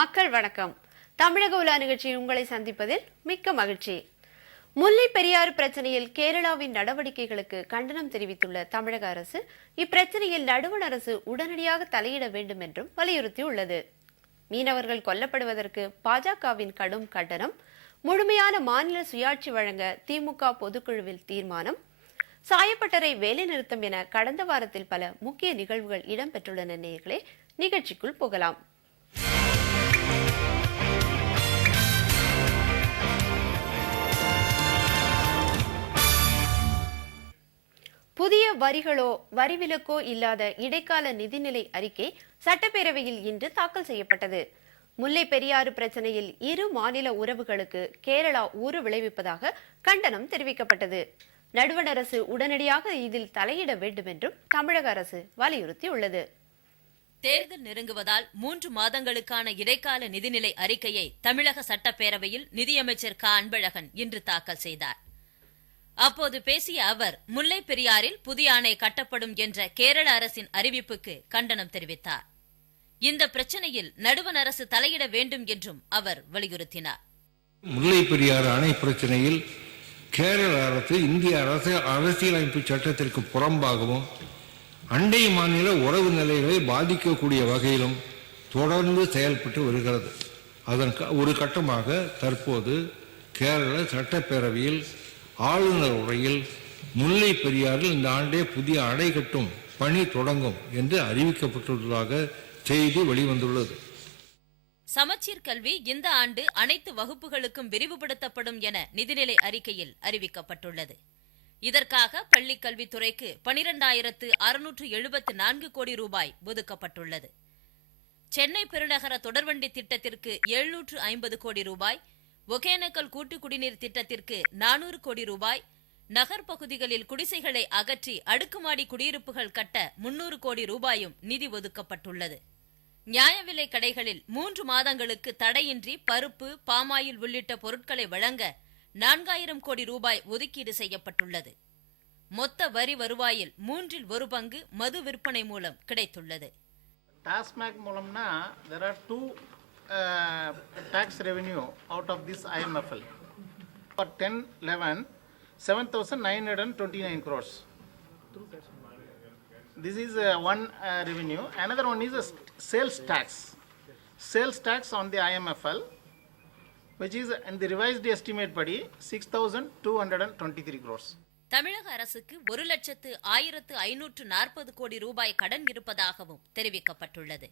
மக்கள் வணக்கம். தமிழக உலா நிகழ்ச்சியில் உங்களை சந்திப்பதில் மிக்க மகிழ்ச்சி. முல்லை பெரியாறு பிரச்சனையில் கேரளாவின் நடவடிக்கைகளுக்கு கண்டனம் தெரிவித்துள்ள தமிழக அரசு இப்பிரச்சனையில் நடுவண் அரசு உடனடியாக தலையிட வேண்டும் என்றும் வலியுறுத்தியுள்ளது. மீனவர்கள் கொல்லப்படுவதற்கு பாஜகவின் கடும் கண்டனம், முழுமையான மாநில சுயாட்சி வழங்க திமுக பொதுக்குழுவில் தீர்மானம், சாயப்பட்டறை வேலைநிறுத்தம் என கடந்த வாரத்தில் பல முக்கிய நிகழ்வுகள் இடம்பெற்றுள்ளன. நேயர்களே, நிகழ்ச்சிக்குள் போகலாம். புதிய வரிகளோ வரிவிலக்கோ இல்லாத இடைக்கால நிதிநிலை அறிக்கை சட்டப்பேரவையில் இன்று தாக்கல் செய்யப்பட்டது. முல்லை பெரியாறு பிரச்சனையில் இரு மாநில உறவுகளுக்கு கேரளா ஊறு விளைவிப்பதாக கண்டனம் தெரிவிக்கப்பட்டது. நடுவண் அரசு உடனடியாக இதில் தலையிட வேண்டும் என்றும் தமிழக அரசு வலியுறுத்தியுள்ளது. தேர்தல் நெருங்குவதால் 3 மாதங்களுக்கான இடைக்கால நிதிநிலை அறிக்கையை தமிழக சட்டப்பேரவையில் நிதியமைச்சர் க அன்பழகன் இன்று தாக்கல் செய்தார். அப்போது பேசிய அவர், முல்லை பெரியாறில் புதிய அணை கட்டப்படும் என்ற கேரள அரசின் அறிவிப்புக்கு கண்டனம் தெரிவித்தார். இந்த பிரச்சனையில் நடுவண் அரசு தலையிட வேண்டும் என்றும் அவர் வலியுறுத்தினார். முல்லை பெரியாறு அணை பிரச்சனையில் கேரள அரசு இந்திய அரசியலமைப்பு சட்டத்திற்கு புறம்பாகவும் அண்டை மாநில உறவு நிலைகளை பாதிக்கக்கூடிய வகையிலும் தொடர்ந்து செயல்பட்டு வருகிறது. அதன் ஒரு கட்டமாக தற்போது கேரள சட்டப்பேரவையில் ஆளுநர் உரையில் முல்லை பெரியாறில் இந்த ஆண்டே புதிய அணை கட்டும் பணி தொடங்கும் என்று அறிவிக்கப்பட்டுள்ளதாக செய்தி வெளிவந்துள்ளது. சமச்சீர் கல்வி இந்த ஆண்டு அனைத்து வகுப்புகளுக்கும் விரிவுபடுத்தப்படும் என நிதிநிலை அறிக்கையில் அறிவிக்கப்பட்டுள்ளது. இதற்காக பள்ளிக் கல்வித்துறைக்கு 12,674 கோடி ரூபாய் ஒதுக்கப்பட்டுள்ளது. சென்னை பெருநகர தொடர்வண்டி திட்டத்திற்கு 750 கோடி ரூபாய், ஒகேனக்கல் கூட்டு குடிநீர் திட்டத்திற்கு 400 கோடி ரூபாய், நகர் பகுதிகளில் குடிசைகளை அகற்றி அடுக்குமாடி குடியிருப்புகள் கட்ட 300 கோடி ரூபாயும் நிதி ஒதுக்கப்பட்டுள்ளது. நியாய விலை கடைகளில் 3 மாதங்களுக்கு தடையின்றி பருப்பு, பாமாயில் உள்ளிட்ட பொருட்களை வழங்க 4000 கோடி ரூபாய் ஒதுக்கீடு செய்யப்பட்டுள்ளது. மொத்த வரி வருவாயில் 1/3 பங்கு மது விற்பனை மூலம் கிடைத்துள்ளது. TASMAC மூலம்னா there are two tax revenue out of this IMFL for 10-11 7,929 crores. This is one revenue. Another one is a sales tax on the IMFL, which is in the revised estimate padi 6,223 crores. தமிழக அரசுக்கு 1,0540 கோடி ரூபாய் கடன் இருப்பதாகவும் தெரிவிக்கப்பட்டுள்ளது.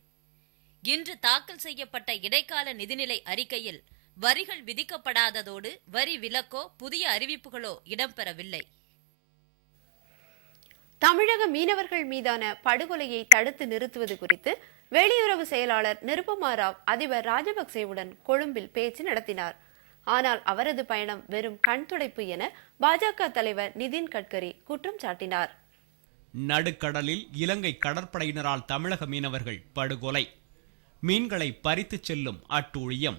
இன்று தாக்கல் செய்யப்பட்ட இடைக்கால நிதிநிலை அறிக்கையில் வரிகள் விதிக்கப்படாததோடு வரி விலக்கோ புதிய அறிவிப்புகளோ இடம்பெறவில்லை. தமிழக மீனவர்கள் மீதான படுகொலையை தடுத்து நிறுத்துவது குறித்து வெளியுறவு செயலாளர் நிருபமா ராவ் அதிபர் ராஜபக்சேவுடன் கொழும்பில் பேச்சு நடத்தினார். ஆனால் அவரது பயணம் வெறும் கண்துடைப்பு என பாஜக தலைவர் நிதின் கட்கரி குற்றம் சாட்டினார். நடுக்கடலில் இலங்கை கடற்படையினரால் தமிழக மீனவர்கள் படுகொலை, மீன்களை பறித்துச் செல்லும் அட்டூழியம்,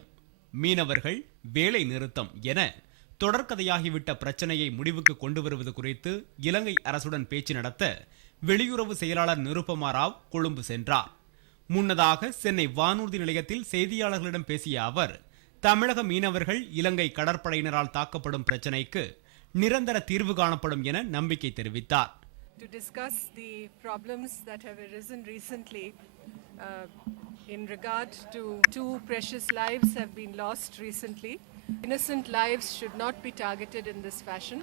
மீனவர்கள் வேலை நிறுத்தம் என தொடர்கதையாகிவிட்ட பிரச்சனையை முடிவுக்கு கொண்டு வருவது குறித்து இலங்கை அரசுடன் பேச்சு நடத்த வெளியுறவு செயலாளர் நிருபமா ராவ் கொழும்பு சென்றார். முன்னதாக சென்னை வானூர்தி நிலையத்தில் செய்தியாளர்களிடம் பேசிய அவர், தமிழக மீனவர்கள் இலங்கை கடற்படையினரால் தாக்கப்படும் பிரச்சனைக்கு நிரந்தர தீர்வு காணப்படும் என நம்பிக்கை தெரிவித்தார். To discuss the problems that have arisen recently in regard to 2 precious lives have been lost recently. Innocent lives should not be targeted in this fashion,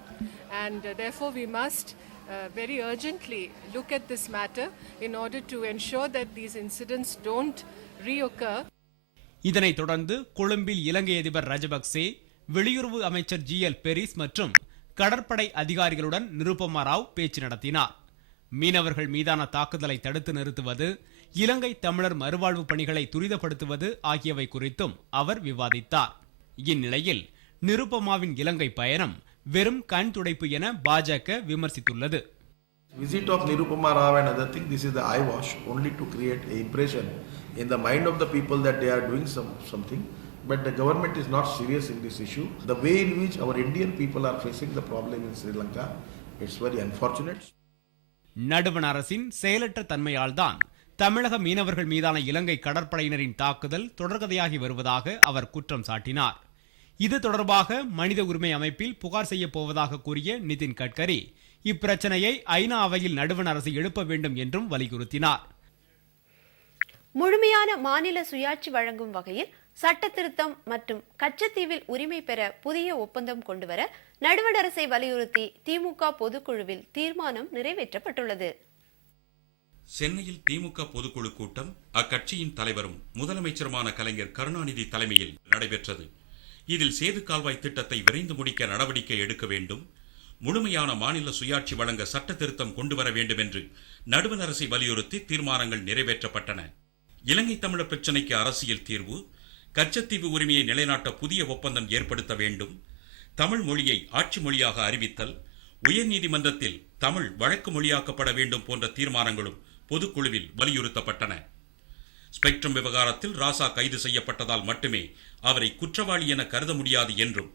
and therefore we must very urgently look at this matter in order to ensure that these incidents don't reoccur. இதனைத் தொடர்ந்து கொழும்பில் இலங்கை அதிபர் ராஜபக்சே, வெளியுறவு அமைச்சர் GL berries மற்றும் கடற்படை அதிகாரிகளுடன் நிருபமா ராவ் பேச்சு நடத்தினார். மீனவர்கள் மீதான தாக்குதலை தடுத்து நிறுத்துவது, இலங்கை தமிழர் மறுவாழ்வு பணிகளை துரிதப்படுத்துவது ஆகியவை குறித்தும் அவர் விவாதித்தார். இந்நிலையில் நிருபமாவின் இலங்கை பயணம் வெறும் கண் துடைப்பு என பாஜக விமர்சித்துள்ளது. Visit of Nirupama Rao and other thing, this is the eyewash only to create an impression in the mind of the people that they are doing something, but the government is not serious in this issue. The way in which our Indian people are facing the problem in Sri Lanka, it's very unfortunate. நடுவண் அரசின் செயலற்ற தன்மையால்தான் தமிழக மீனவர்கள் மீதான இலங்கை கடற்படையினரின் தாக்குதல் தொடர்கதையாகி வருவதாக அவர் குற்றம் சாட்டினார். இது தொடர்பாக மனித உரிமை அமைப்பில் புகார் செய்ய போவதாக கூறிய நிதின் கட்கரி இப்பிரச்சனையை ஐநா அவையில் நடுவண் அரசு எழுப்ப வேண்டும் என்றும் வலியுறுத்தினார். முழுமையான மாநில சுயாட்சி வழங்கும் வகையில் சட்ட திருத்தம் மற்றும் கச்சத்தீவில் உரிமை பெற புதிய ஒப்பந்தம் கொண்டுவர நடுவண் அரசை வலியுறுத்தி திமுக பொதுக்குழுவில் தீர்மானம் நிறைவேற்றப்பட்டுள்ளது. சென்னையில் திமுக பொதுக்குழு கூட்டம் அக்கட்சியின் தலைவரும் முதலமைச்சருமான கலைஞர் கருணாநிதி தலைமையில் நடைபெற்றது. இதில் சேது கால்வாய் திட்டத்தை விரைந்து முடிக்க நடவடிக்கை எடுக்க வேண்டும், முழுமையான மாநில சுயாட்சி வழங்க சட்ட திருத்தம் கொண்டுவர வேண்டும் என்று நடுவண் அரசை வலியுறுத்தி தீர்மானங்கள் நிறைவேற்றப்பட்டன. இலங்கை தமிழர் பிரச்சினைக்கு அரசியல் தீர்வு, கச்சத்தீவு உரிமையை நிலைநாட்ட புதிய ஒப்பந்தம் ஏற்படுத்த வேண்டும், தமிழ் மொழியை ஆட்சி மொழியாக அறிவித்தல், உயர்நீதிமன்றத்தில் தமிழ் வழக்கு மொழியாக்கப்பட வேண்டும் போன்ற தீர்மானங்களும் பொதுக்குழுவில் வலியுறுத்தப்பட்டன. ஸ்பெக்ட்ரம் விவகாரத்தில் ராசா கைது செய்யப்பட்டதால் மட்டுமே அவரை குற்றவாளி என கருத முடியாது என்றும்,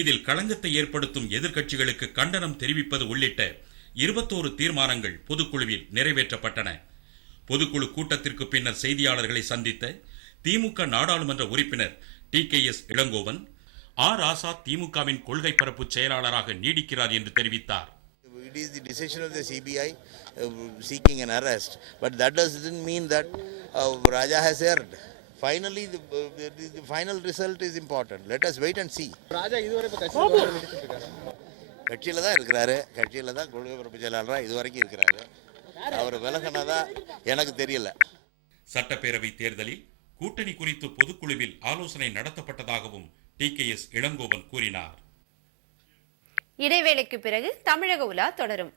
இதில் களங்கத்தை ஏற்படுத்தும் எதிர்க்கட்சிகளுக்கு கண்டனம் தெரிவிப்பது உள்ளிட்ட 21 தீர்மானங்கள் பொதுக்குழுவில் நிறைவேற்றப்பட்டன. பொதுக்குழு கூட்டத்திற்கு பின்னர் செய்தியாளர்களை சந்தித்த திமுக நாடாளுமன்ற உறுப்பினர் TKS இளங்கோவன், ராசா திமுகவின் கொள்கை பரப்பு செயலாளராக நீடிக்கிறார் என்று தெரிவித்தார். It is the decision of the CBI seeking an arrest, but that doesn't mean that Raja has erred. Finally, the final result is important. Let us wait and see. Raja இதுவரை கட்சியில தான் இருக்கிறாரு, கட்சியில தான் கொள்கை பரப்பு செயலாளரா இதுவரைக்கும் இருக்கிறாரு. அவர் விலகினதா எனக்கு தெரியல. சட்டப்பேரவை தேர்தலில் கூட்டணி குறித்து பொதுக்குழுவில் ஆலோசனை நடத்தப்பட்டதாகவும் TKS இளங்கோவன் கூறினார். இடைவேளைக்கு பிறகு தமிழக உலா தொடரும்.